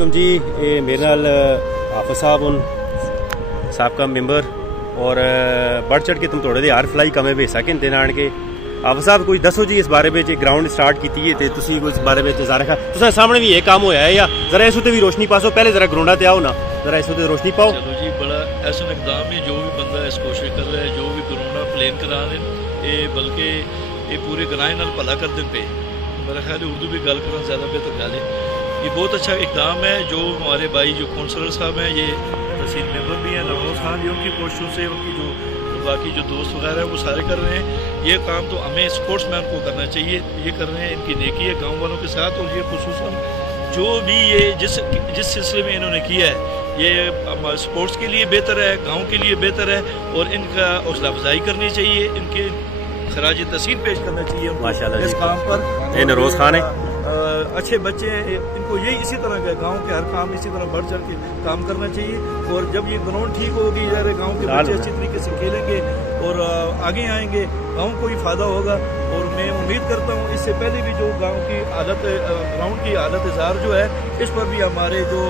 वालेकुम जी, ये मेरे नाल हाफिज साहब उन साबका मेंबर और बढ़ चढ़ के तुम थोड़े हर फलाई कमे भी हिस्सा कहते आन के हाफिज साहब कुछ दसो जी इस बारे में ग्राउंड स्टार्ट की है तो इस बारे में ज़रा तुम सामने भी ये काम होया है या जरा इस भी रोशनी पासो पहले जरा ग्राउंड ते आओ ना जरा इस रोशनी पाओ। चलो जी, बड़ा ऐसा इकदाम है जो भी बंदा इस कोशिश कर रहा है, जो भी ग्राउंड प्लेन करा रहे ये बल्कि ये पूरे ग्राएं नाल भला कर दें पे मेरा ख्याल है उर्दू भी गल करना ज़्यादा बेहतर गल है। ये बहुत अच्छा इकदाम है जो हमारे भाई जो कौंसलर साहब हैं, ये तहसील मेंबर भी हैं नवरोज खान, ये उनकी कोशिशों से उनकी जो बाकी जो दोस्त वगैरह हैं वो सारे कर रहे हैं। ये काम तो हमें स्पोर्ट्समैन को करना चाहिए, ये कर रहे हैं, इनकी नेकी है गाँव वालों के साथ। और ये खुसूसन जो भी ये जिस सिलसिले में इन्होंने किया है ये स्पोर्ट्स के लिए बेहतर है, गाँव के लिए बेहतर है और इनका हौसला अफजाई करनी चाहिए, इनके खराज तहसीन पेश करना चाहिए माशाल्लाह इस काम पर। नवरोज खान है अच्छे बच्चे हैं, इनको यही इसी तरह का गांव के हर काम इसी तरह बढ़ चढ़ के काम करना चाहिए। और जब ये ग्राउंड ठीक होगी यार गांव के बच्चे अच्छी तरीके से खेलेंगे और आगे आएंगे, गांव को ही फायदा होगा। और मैं उम्मीद करता हूँ इससे पहले भी जो गांव की हालत ग्राउंड की हालत इज़हार जो है इस पर भी हमारे जो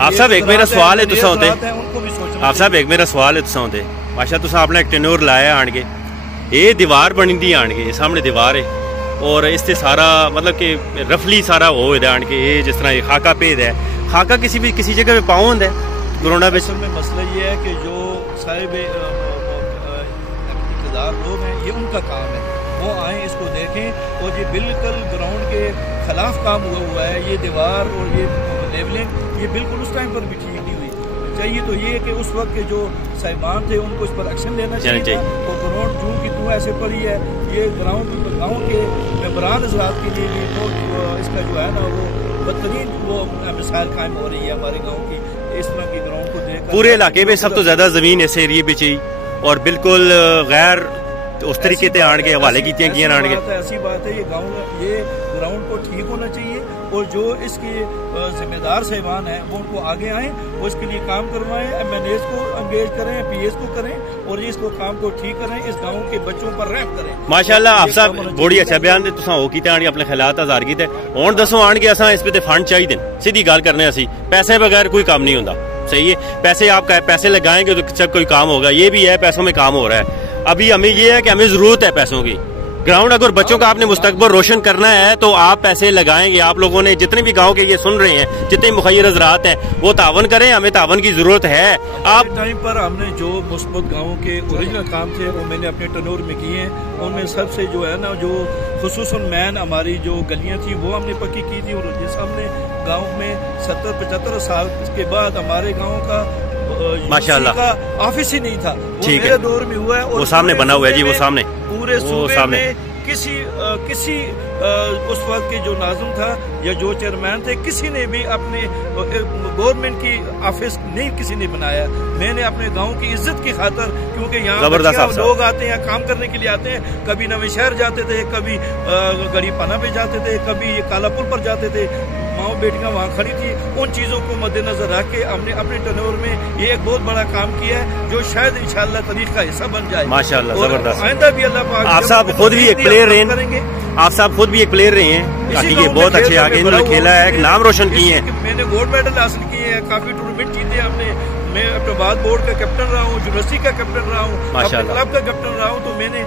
आप साहब एक मेरा सवाल है तुसा होते उनको भी सोचना। आप साहब एक मेरा सवाल है तुसा होते माशा तुसा अपना एक टेन्योर लाया आन के ये दीवार बनी दी आन के सामने दीवार है और इससे सारा मतलब कि रफली सारा हो आन के ये जिस तरह खाका पेद है, खाका किसी जगह पे पाओ होंगे ग्राउंड में। मसला ये है कि जो साहिब इक़्तिदार लोग हैं ये उनका काम है, वो आए इसको देखें। और ये बिल्कुल ग्राउंड के खिलाफ काम हुआ है, ये दीवार और ये लेवलिंग ये बिल्कुल उस टाइम पर भी ठीक नहीं हुई। चाहिए तो ये कि उस वक्त के जो साहिबान थे उनको इस पर एक्शन लेना चाहिए। और ग्राउंड जूँ की तू ऐसे पड़ी है, ये ग्राउंड गाँव के मेंबरान हज़रात के लिए भी तो इसका जो है ना वो बदतरीन वो मिसाल कायम हो रही है हमारे गाँव की। इस तरह की ग्राउंड को देख पूरे इलाके में सब तो ज्यादा जमीन इस एरिए पे चाहिए और बिल्कुल गैर उस तरीके से आन के हवाले की ऐसी बात है। ये गाँव ये ग्राउंड को ठीक होना चाहिए और जो इसके जिम्मेदार साहिबान हैं वो उनको आगे आएँ, वो इसके लिए काम करवाएं, MNAs को एंगेज करें, PS को करें और इसको काम को ठीक करें, इस गाँव के बच्चों पर रहम करें। माशाल्लाह आप साहब बड़ी अच्छा बयान दे तुसा हो कीते आन अपने ख्यालात आज़ार कीते। हुण दसो आन के असां इस पे फंड चाहिए, सीधी गल करने असी पैसे बगैर कोई काम नहीं होता। सही है, पैसे आप पैसे लगाएंगे तो सब कोई काम होगा, ये भी है पैसों में काम हो रहा है। अभी हमें ये है कि हमें जरूरत है पैसों की। ग्राउंड अगर बच्चों का आपने मुस्तकबिल रोशन करना है तो आप पैसे लगाएंगे। आप लोगों ने जितने भी गांव के ये सुन रहे हैं, जितने मुखय्यर हज़रात हैं वो तावन करें, हमें तावन की जरूरत है। आप टाइम पर हमने जो मुस्बत गाँव के ओरिजिनल काम थे वो मैंने अपने टनोर में किए हैं। उनमें सबसे जो है ना जो खुसूसन मैन हमारी जो गलियाँ थी वो हमने पक्की की थी। और जिस हमने गाँव में 70-75 साल के बाद हमारे गाँव का माशाल्लाह का ऑफिस ही नहीं था, वो मेरे दौर में हुआ है। और वो सामने बना हुआ है जी, वो सामने पूरे सूबे में किसी उस वक्त के जो नाज़िम था या जो चेयरमैन थे किसी ने भी अपने गवर्नमेंट की ऑफिस नहीं किसी ने बनाया। मैंने अपने गांव की इज्जत की खातर, क्योंकि यहाँ लोग आते हैं काम करने के लिए आते हैं, कभी नवे शहर जाते थे, कभी गड़ी पाना पे जाते थे, कभी कालापुर पर जाते थे, माँ बेटियां वहाँ खड़ी थी। उन चीज़ों को मद्देनजर रख के हमने अपने टर्नओवर में ये एक बहुत बड़ा काम किया है जो शायद इंशाअल्लाह तारीख का हिस्सा बन जाए माशाअल्लाह। जबरदस्त। आइंदा भी अल्लाह पाक आप साहब खुद भी एक प्लेयर रहे हैं, आप साहब खुद भी एक प्लेयर रहे हैं, ये बहुत अच्छे आगे इन्होंने खेला है, एक नाम रोशन किए हैं। मैंने गोल्ड मेडल हासिल किए हैं, काफी टूर्नामेंट जीते हमने। मैं अपने बाद बोर्ड का कैप्टन रहा हूँ, यूनिवर्सिटी का कैप्टन रहा हूँ, अपने क्लब का कैप्टन रहा हूँ। तो मैंने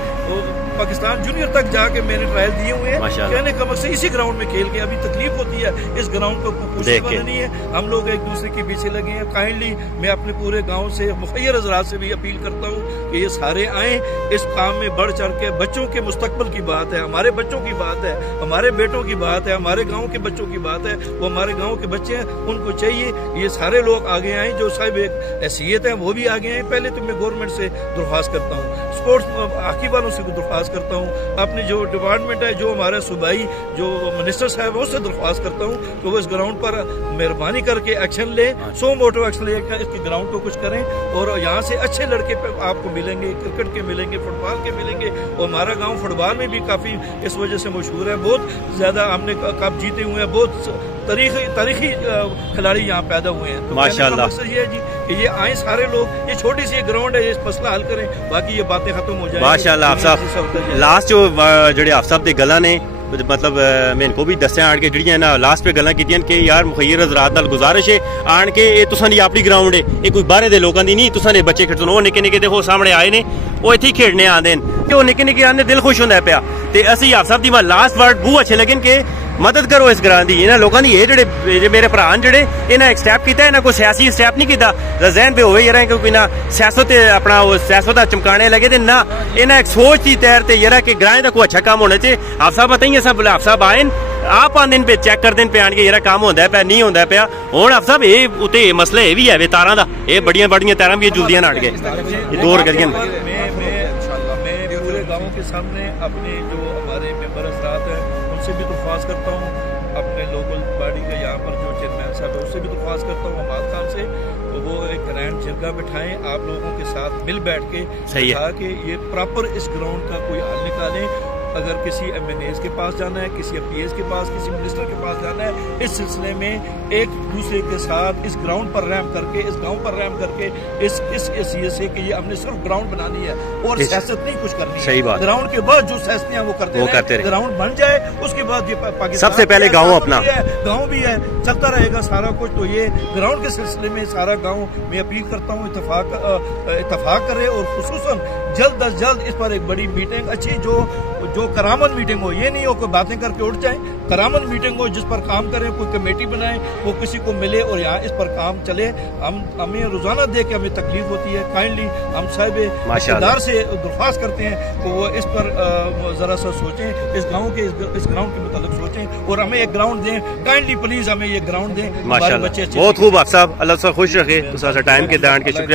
पाकिस्तान जूनियर तक जाके मैंने ट्रायल दिए हुए हैं। कहने का मकसद इसी ग्राउंड में खेल के अभी तकलीफ होती है इस ग्राउंड को कोशिश बनानी है। हम लोग एक दूसरे के पीछे लगे हैं। काइंडली मैं अपने पूरे गांव से मुखय्यर हज़रात से भी अपील करता हूँ कि ये सारे आए, इस काम में बढ़ चढ़ के। बच्चों के मुस्तकबिल की बात है, हमारे बच्चों की बात है, हमारे बेटों की बात है, हमारे गाँव के बच्चों की बात है। वो हमारे गाँव के बच्चे हैं, उनको चाहिए ये सारे लोग आगे आए, जो साहिब एक हैसियत है वो भी आगे आए। पहले तो मैं गवर्नमेंट से दरख्वास्त करता हूँ, स्पोर्ट्स हॉकी वालों से दरख्वास्त करता हूँ, अपने जो डिपार्टमेंट है जो हमारा सूबाई जो मिनिस्टर साहब है उससे दरख्वास्त करता हूँ कि वो इस ग्राउंड पर मेहरबानी करके एक्शन ले, सो मोटो एक्शन ले, इसके ग्राउंड को कुछ करें। और यहाँ से अच्छे लड़के आपको मिलेंगे, क्रिकेट के मिलेंगे, फुटबॉल के मिलेंगे। और हमारा गाँव फुटबॉल में भी काफ़ी इस वजह से मशहूर है, बहुत ज़्यादा हमने कप जीते हुए हैं, बहुत तारीखी खिलाड़ी यहाँ पैदा हुए हैं। तो माशाल्लाह मकसद ये है जी कि ये आए सारे लोग, ये छोटी सी ग्राउंड है, ये मसला हल करें, बाकी ये बातें खत्म हो जाए। माशाल्लाह आप साहब लास्ट जो जड़े आप साहब दे गला ने मतलब मैं इनको भी दस्या आन के जिहड़ियां ना लास्ट पे गल्लां कीतियां कि यार मुखैर हज़रात नाल गुजारिश है आन के ये तुसां दी अपनी ग्राउंड है, ये कोई बाहरे दे लोकां दी नहीं। तुसां दे बच्चे खेडदे वो निक्के निक्के देखो सामने आए ने, वो इत्थे खेडने आंदे न ते वो निक्के निक्के आंदे दिल खुश होंदा पिया। ते असीं आप सब दी लास्ट वर्ड बहुत अच्छे लगे कि मदद करो इस ग्रां दी, इन्हां लोकां दी। ये जेह्ड़े मेरे भरा न जेह्ड़े इन्हां एक स्टैप कीता, इन्हां कोई सियासी स्टैप नहीं कीता ज़हन पे होवे यार क्योंकि ना सियासत अपना सियासत चमकाने लगे ते ना इन्हां एक सोच दी तैर ते यार कि ग्रां दा कोई अच्छा काम होना चाहिए। आप साहब बताइए सब आप साहब आए आप आंदे पे चेक करदे पे आन के यार काम होंदा पे नहीं होंदा पिया। हुण आप साहब ये उत्ते मसला ये भी है तारां दा, ये बड़ियां बड़ियां तारां भी जुलदियां नाड़ के दूर करिए। गाँव के सामने अपने जो हमारे मेंबर हज़रात हैं उनसे भी दरख्वास्त करता हूँ, अपने लोकल बॉडी के यहाँ पर जो चेयरमैन साहब है उससे भी दरख्वास्त करता हूँ हमाद खान से, तो वो एक ग्रैंड जगह बिठाएं, आप लोगों के साथ मिल बैठ के कि ये प्रॉपर इस ग्राउंड का कोई हल निकालें। अगर किसी MNAs के पास जाना है, किसी PAs के पास, किसी मिनिस्टर के पास जाना है, इस सिलसिले में एक दूसरे के साथ इस ग्राउंड पर रहम करके, इस गांव पर रहम करके, इस हैसियत से कि ये हमने सिर्फ ग्राउंड बनानी है और सियासत नहीं कुछ करनी है। सही बात। ग्राउंड के बाद जो सियासतियां वो करते रहे, ग्राउंड बन जाए उसके बाद ये पाकिस्तान सबसे पहले गाँव अपना गाँव भी है, चलता रहेगा सारा कुछ। तो ये ग्राउंड के सिलसिले में सारा गाँव में अपील करता हूँ इत्तफाक करे और खुसूसन जल्द अज जल्द इस पर एक बड़ी मीटिंग अच्छी जो करामत मीटिंग हो, ये नहीं हो कोई बातें करके उठ जाए, करामत मीटिंग हो जिस पर काम करें, कोई कमेटी बनाए, वो किसी को मिले और यहाँ इस पर काम चले। हमें रोजाना देख के हमें तकलीफ होती है, काइंडली हम साहिब इक़्तिदार से दरख्वास्त करते हैं तो वो इस पर जरा सा सोचें, इस ग्राउंड के मुताबिक सोचें और हमें एक ग्राउंड दें, काइंडली प्लीज हमें ये ग्राउंड दें। माशाल्लाह बहुत खूब आप साहब, अल्लाह से खुश रखे, टाइम के दान के शुक्रिया।